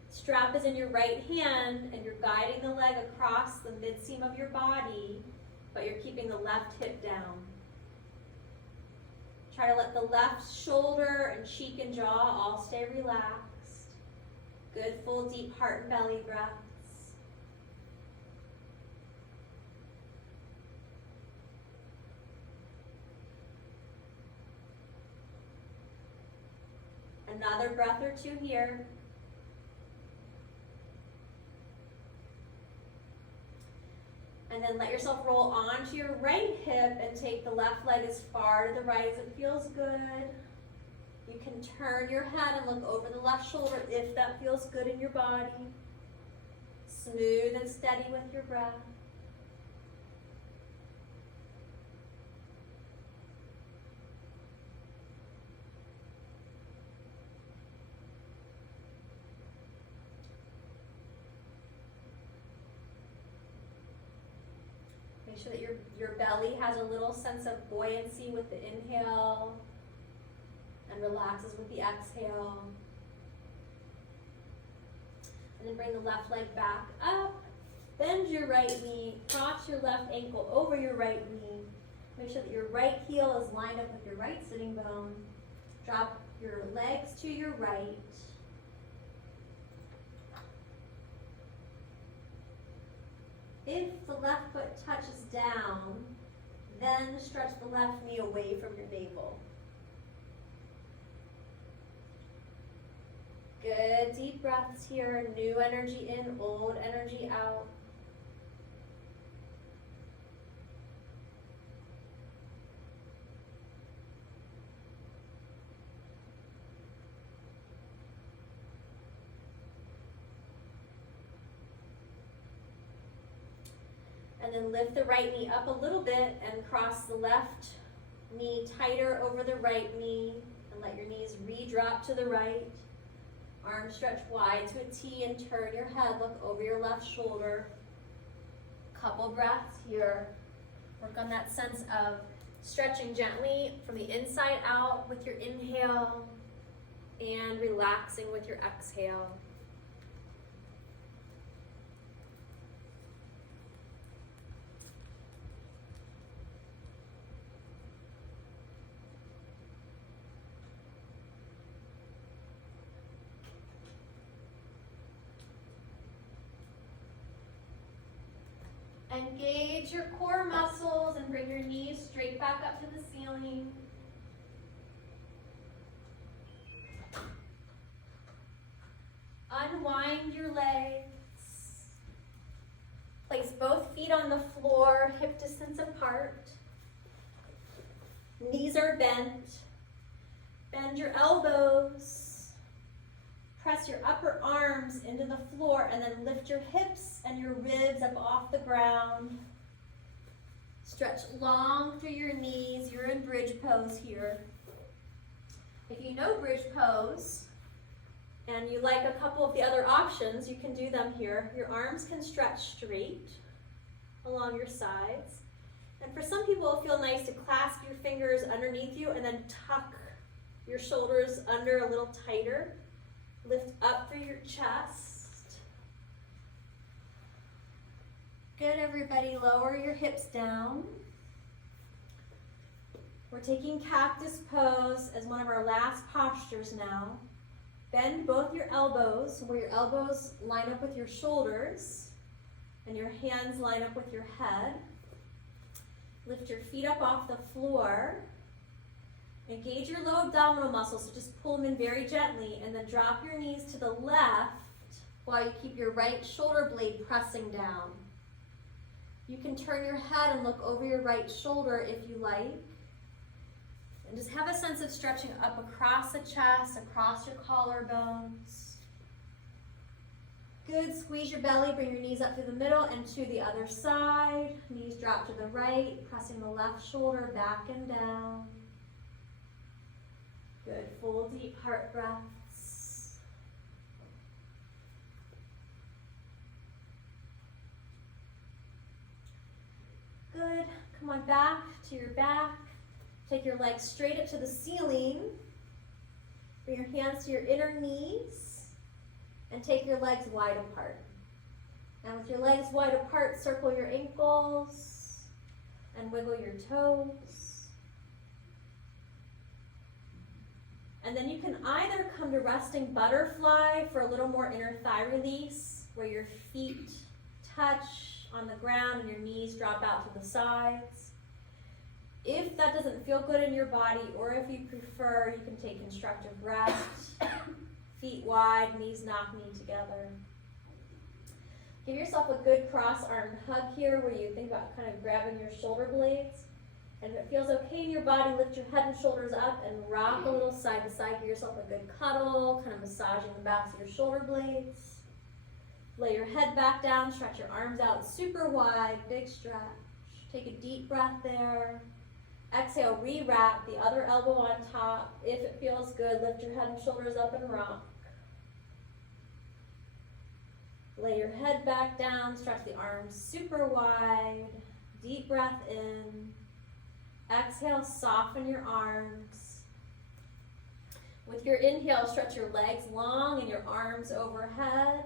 Strap is in your right hand and you're guiding the leg across the midseam of your body, but you're keeping the left hip down. Try to let the left shoulder and cheek and jaw all stay relaxed. Good, full, deep heart and belly breaths. Another breath or two here. And then let yourself roll onto your right hip and take the left leg as far to the right as it feels good. You can turn your head and look over the left shoulder if that feels good in your body. Smooth and steady with your breath. Make sure that your belly has a little sense of buoyancy with the inhale and relaxes with the exhale. And then bring the left leg back up. Bend your right knee, cross your left ankle over your right knee. Make sure that your right heel is lined up with your right sitting bone. Drop your legs to your right. If the left foot touches down, then stretch the left knee away from your navel. Good, deep breaths here. New energy in, old energy out. And then lift the right knee up a little bit and cross the left knee tighter over the right knee and let your knees re-drop to the right. Arms stretch wide to a T and turn your head, look over your left shoulder. Couple breaths here. Work on that sense of stretching gently from the inside out with your inhale and relaxing with your exhale. Engage your core muscles and bring your knees straight back up to the ceiling. Unwind your legs. Place both feet on the floor, hip distance apart. Knees are bent. Bend your elbows. Press your upper arms into the floor and then lift your hips and your ribs up off the ground. Stretch long through your knees. You're in bridge pose here. If you know bridge pose and you like a couple of the other options, you can do them here. Your arms can stretch straight along your sides. And for some people, it'll feel nice to clasp your fingers underneath you and then tuck your shoulders under a little tighter. Lift up through your chest. Good, everybody. Lower your hips down. We're taking cactus pose as one of our last postures now. Bend both your elbows, where your elbows line up with your shoulders and your hands line up with your head. Lift your feet up off the floor. Engage your low abdominal muscles, so just pull them in very gently, and then drop your knees to the left while you keep your right shoulder blade pressing down. You can turn your head and look over your right shoulder if you like. And just have a sense of stretching up across the chest, across your collarbones. Good, squeeze your belly, bring your knees up through the middle and to the other side. Knees drop to the right, pressing the left shoulder back and down. Good, full deep heart breaths. Good, come on back to your back. Take your legs straight up to the ceiling. Bring your hands to your inner knees and take your legs wide apart. And with your legs wide apart, circle your ankles and wiggle your toes. And then you can either come to resting butterfly for a little more inner thigh release, where your feet touch on the ground and your knees drop out to the sides. If that doesn't feel good in your body, or if you prefer, you can take constructive rest. Feet wide, knees knock knee together. Give yourself a good cross-armed hug here, where you think about kind of grabbing your shoulder blades. And if it feels okay in your body, lift your head and shoulders up and rock a little side to side. Give yourself a good cuddle, kind of massaging the backs of your shoulder blades. Lay your head back down, stretch your arms out super wide, big stretch. Take a deep breath there. Exhale, re-wrap the other elbow on top. If it feels good, lift your head and shoulders up and rock. Lay your head back down, stretch the arms super wide. Deep breath in. Exhale, soften your arms. With your inhale, stretch your legs long and your arms overhead.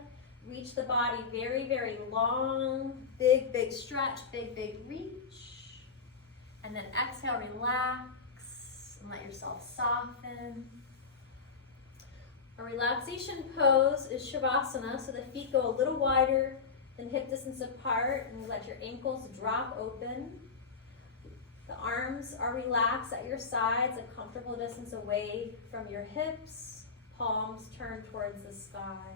Reach the body very, very long. Big, big stretch, big, big reach. And then exhale, relax and let yourself soften. A relaxation pose is Shavasana, so the feet go a little wider than hip distance apart, and you let your ankles drop open. The arms are relaxed at your sides, a comfortable distance away from your hips, palms turned towards the sky.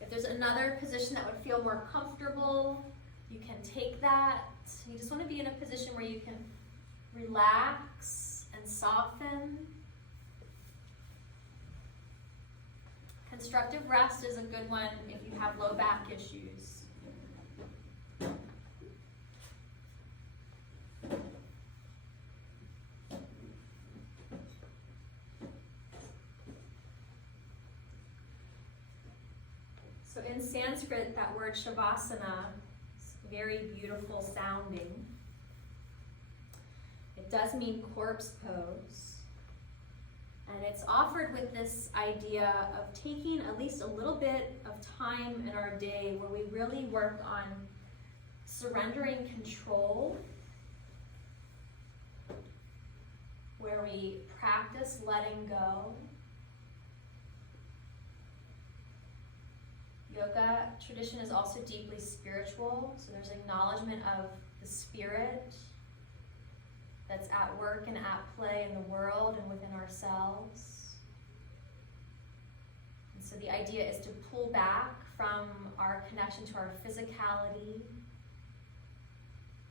If there's another position that would feel more comfortable, you can take that. You just want to be in a position where you can relax and soften. Constructive rest is a good one if you have low back issues. So in Sanskrit, that word Shavasana is very beautiful sounding. It does mean corpse pose. And it's offered with this idea of taking at least a little bit of time in our day where we really work on surrendering control, where we practice letting go. Yoga tradition is also deeply spiritual, so there's acknowledgement of the spirit that's at work and at play in the world and within ourselves. And so the idea is to pull back from our connection to our physicality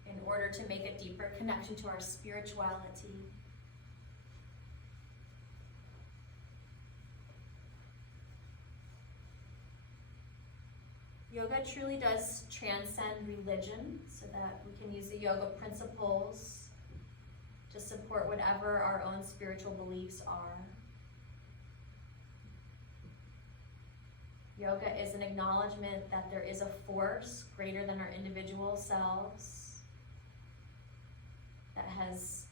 in order to make a deeper connection to our spirituality. Yoga truly does transcend religion, so that we can use the yoga principles to support whatever our own spiritual beliefs are. Yoga is an acknowledgement that there is a force greater than our individual selves that has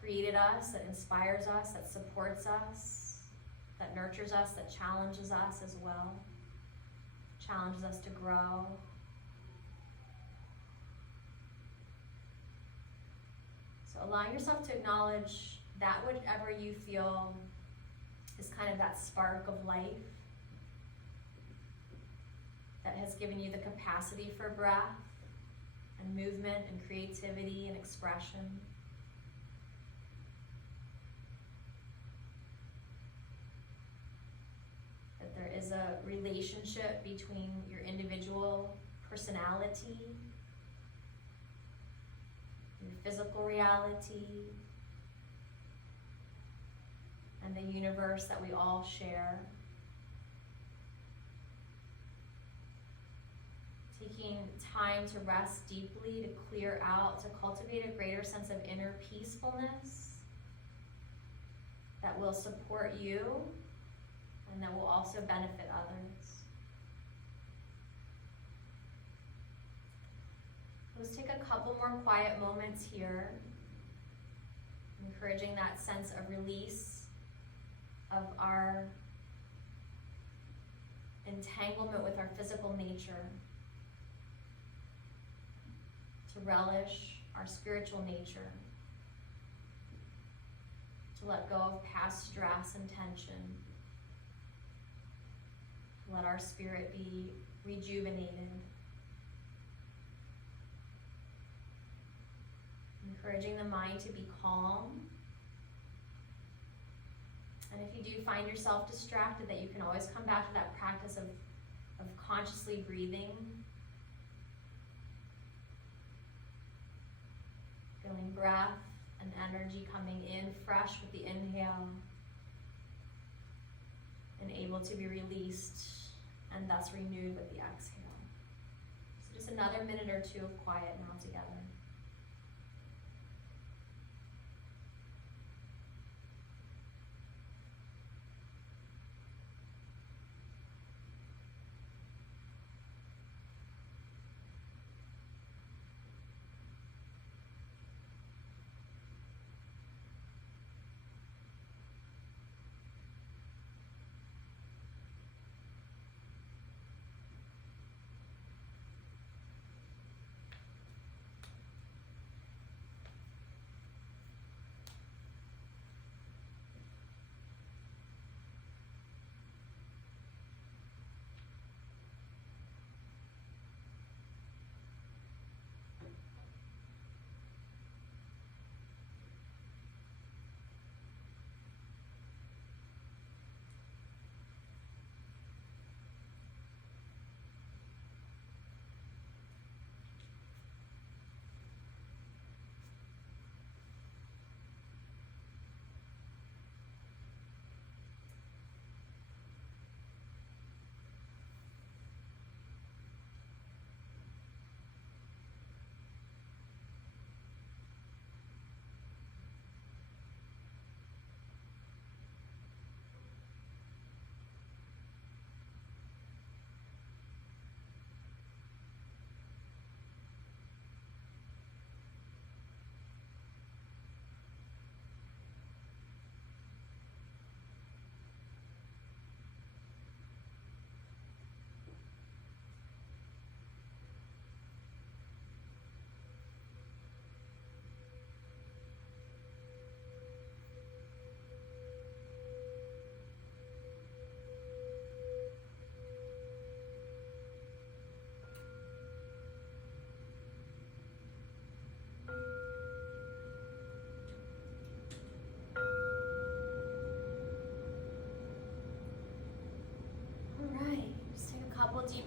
created us, that inspires us, that supports us, that nurtures us, that challenges us as well. Challenges us to grow. So allowing yourself to acknowledge that whatever you feel is kind of that spark of life that has given you the capacity for breath and movement and creativity and expression. There is a relationship between your individual personality, your physical reality, and the universe that we all share. Taking time to rest deeply, to clear out, to cultivate a greater sense of inner peacefulness that will support you and that will also benefit others. Let's take a couple more quiet moments here, encouraging that sense of release of our entanglement with our physical nature, to relish our spiritual nature, to let go of past stress and tension, let our spirit be rejuvenated. Encouraging the mind to be calm. And if you do find yourself distracted, that you can always come back to that practice of consciously breathing. Feeling breath and energy coming in fresh with the inhale and able to be released and thus renewed with the exhale. So just another minute or two of quiet now together.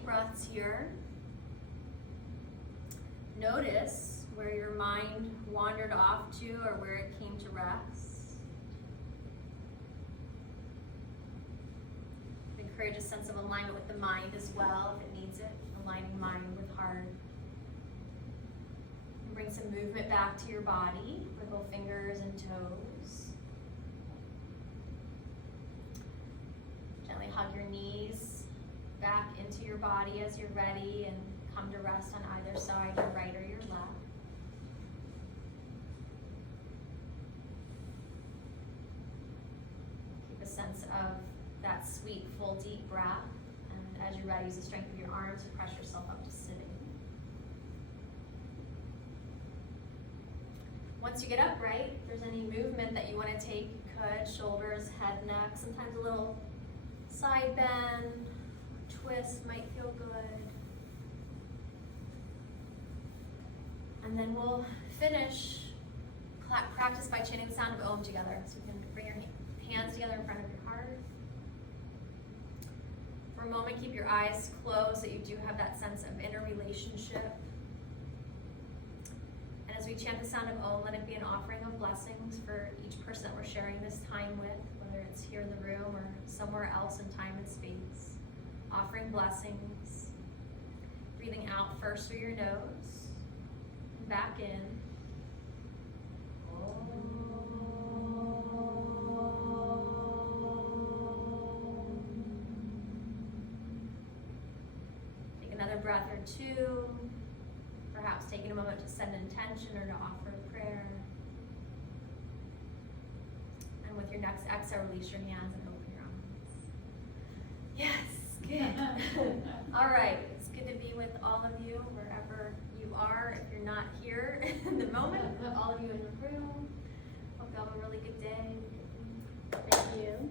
breaths here. Notice where your mind wandered off to or where it came to rest. Encourage a sense of alignment with the mind as well if it needs it, aligning mind with heart. And bring some movement back to your body, wiggle fingers and toes. Gently hug your knees back into your body as you're ready and come to rest on either side, your right or your left. Keep a sense of that sweet, full, deep breath. And as you're ready, use the strength of your arms to press yourself up to sitting. Once you get upright, if there's any movement that you want to take, you could. Shoulders, head, neck. Sometimes a little side bend, twist might feel good. And then we'll finish practice by chanting the sound of Om together. So you can bring your hands together in front of your heart. For a moment, keep your eyes closed so you do have that sense of inner relationship. And as we chant the sound of Om, let it be an offering of blessings for each person that we're sharing this time with, whether it's here in the room or somewhere else in time and space. Offering blessings. Breathing out first through your nose. Back in. Take another breath or two. Perhaps taking a moment to set an intention or to offer a prayer. And with your next exhale, release your hands and open your arms. Yes, good. All right, it's good to be with all of you wherever you are. If you're not here in the moment, all of you in the room. Hope you have a really good day. Thank you.